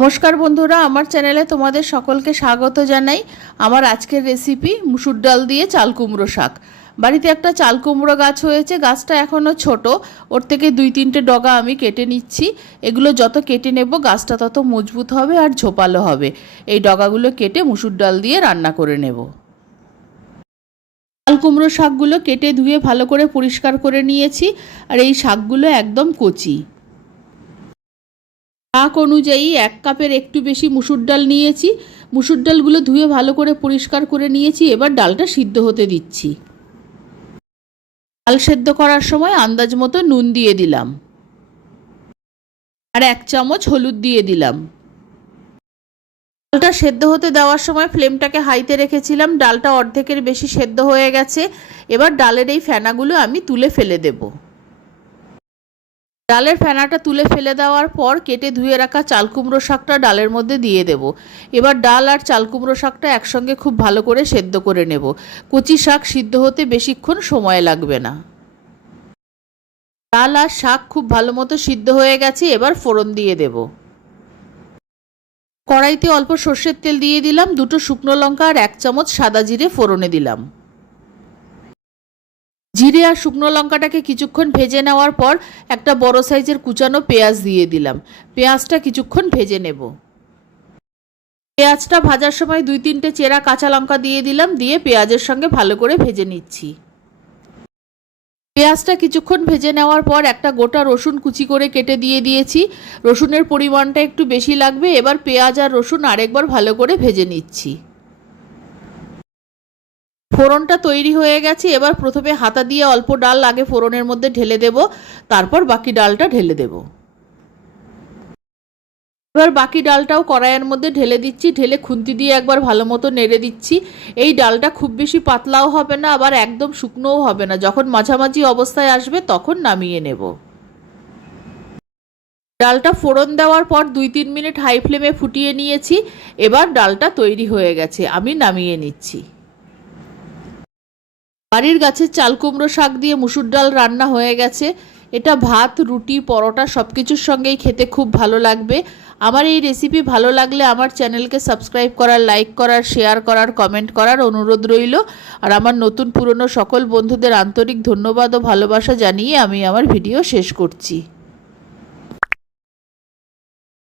নমস্কার বন্ধুরা, আমার চ্যানেলে তোমাদের সকলকে স্বাগত জানাই। আমার আজকের রেসিপি মুসুর ডাল দিয়ে চাল কুমড়ো শাক। বাড়িতে একটা চাল কুমড়ো গাছ হয়েছে, গাছটা এখনও ছোট, ওর থেকে 2-3টে ডগা আমি কেটে নিচ্ছি। এগুলো যত কেটে নেব গাছটা তত মজবুত হবে আর ঝোপালো হবে। এই ডগাগুলো কেটে মুসুর ডাল দিয়ে রান্না করে নেব। চাল কুমড়ো শাকগুলো কেটে ধুয়ে ভালো করে পরিষ্কার করে নিয়েছি, আর এই শাকগুলো একদম কচি। শাক অনুযায়ী 1 কাপের একটু বেশি মুসুর ডাল নিয়েছি। মুসুর ডালগুলো ধুয়ে ভালো করে পরিষ্কার করে নিয়েছি। এবার ডালটা সিদ্ধ হতে দিচ্ছি। ডাল সেদ্ধ করার সময় আন্দাজ মতো নুন দিয়ে দিলাম, আর 1 চামচ হলুদ দিয়ে দিলাম। ডালটা সেদ্ধ হতে দেওয়ার সময় ফ্লেমটাকে হাইতে রেখেছিলাম। ডালটা অর্ধেকের বেশি সেদ্ধ হয়ে গেছে। এবার ডালের এই ফেনাগুলো আমি তুলে ফেলে দেব। ডালের ফেনাটা তুলে ফেলে দেওয়ার পর কেটে ধুয়ে রাখা চাল কুমড়ো শাকটা ডালের মধ্যে দিয়ে দেব। এবার ডাল আর চাল কুমড়ো শাকটা একসঙ্গে খুব ভালো করে সেদ্ধ করে নেব। কচি শাক সিদ্ধ হতে বেশিক্ষণ সময় লাগবে না। ডাল আর শাক খুব ভালো মতো সিদ্ধ হয়ে গেছে। এবার ফোড়ন দিয়ে দেব। কড়াইতে অল্প সর্ষের তেল দিয়ে দিলাম, 2টো শুকনো লঙ্কা আর 1 চামচ সাদা জিরে ফোড়নে দিলাম। জিরে আর শুকনো লঙ্কাটাকে কিছুক্ষণ ভেজে নেওয়ার পর একটা বড় সাইজের কুচানো পেঁয়াজ দিয়ে দিলাম। পেঁয়াজটা কিছুক্ষণ ভেজে নেব। পেঁয়াজটা ভাজার সময় 2-3টে চেরা কাঁচা লঙ্কা দিয়ে দিলাম, দিয়ে পেঁয়াজের সঙ্গে ভালো করে ভেজে নিচ্ছি। পেঁয়াজটা কিছুক্ষণ ভেজে নেওয়ার পর একটা গোটা রসুন কুচি করে কেটে দিয়ে দিয়েছি। রসুনের পরিমাণটা একটু বেশি লাগবে। এবার পেঁয়াজ আর রসুন আরেকবার ভালো করে ভেজে নিচ্ছি। ফোড়নটা তৈরি হয়ে গেছে। এবার প্রথমে হাতা দিয়ে অল্প ডাল আগে ফোড়নের মধ্যে ঢেলে দেব, তারপর বাকি ডালটা ঢেলে দেব। এবার বাকি ডালটাও কড়াইয়ের মধ্যে ঢেলে দিচ্ছি। ঢেলে খুন্তি দিয়ে একবার ভালো মতো নেড়ে দিচ্ছি। এই ডালটা খুব বেশি পাতলাও হবে না, আবার একদম শুকনোও হবে না। যখন মাঝামাঝি অবস্থায় আসবে তখন নামিয়ে নেব। ডালটা ফোড়ন দেওয়ার পর 2-3 মিনিট হাই ফ্লেমে ফুটিয়ে নিয়েছি। এবার ডালটা তৈরি হয়ে গেছে, আমি নামিয়ে নিচ্ছি। বাড়ির গাছের চাল কুমড়ো শাক দিয়ে মুসুর ডাল রান্না হয়ে গেছে। এটা ভাত, রুটি, পরোটা সব কিছুর সঙ্গেই খেতে খুব ভালো লাগবে। আমার এই রেসিপি ভালো লাগলে আমার চ্যানেলকে সাবস্ক্রাইব করার, লাইক করার, শেয়ার করার, কমেন্ট করার অনুরোধ রইল। আর আমার নতুন পুরনো সকল বন্ধুদের আন্তরিক ধন্যবাদ ও ভালোবাসা জানিয়ে আমি আমার ভিডিও শেষ করছি।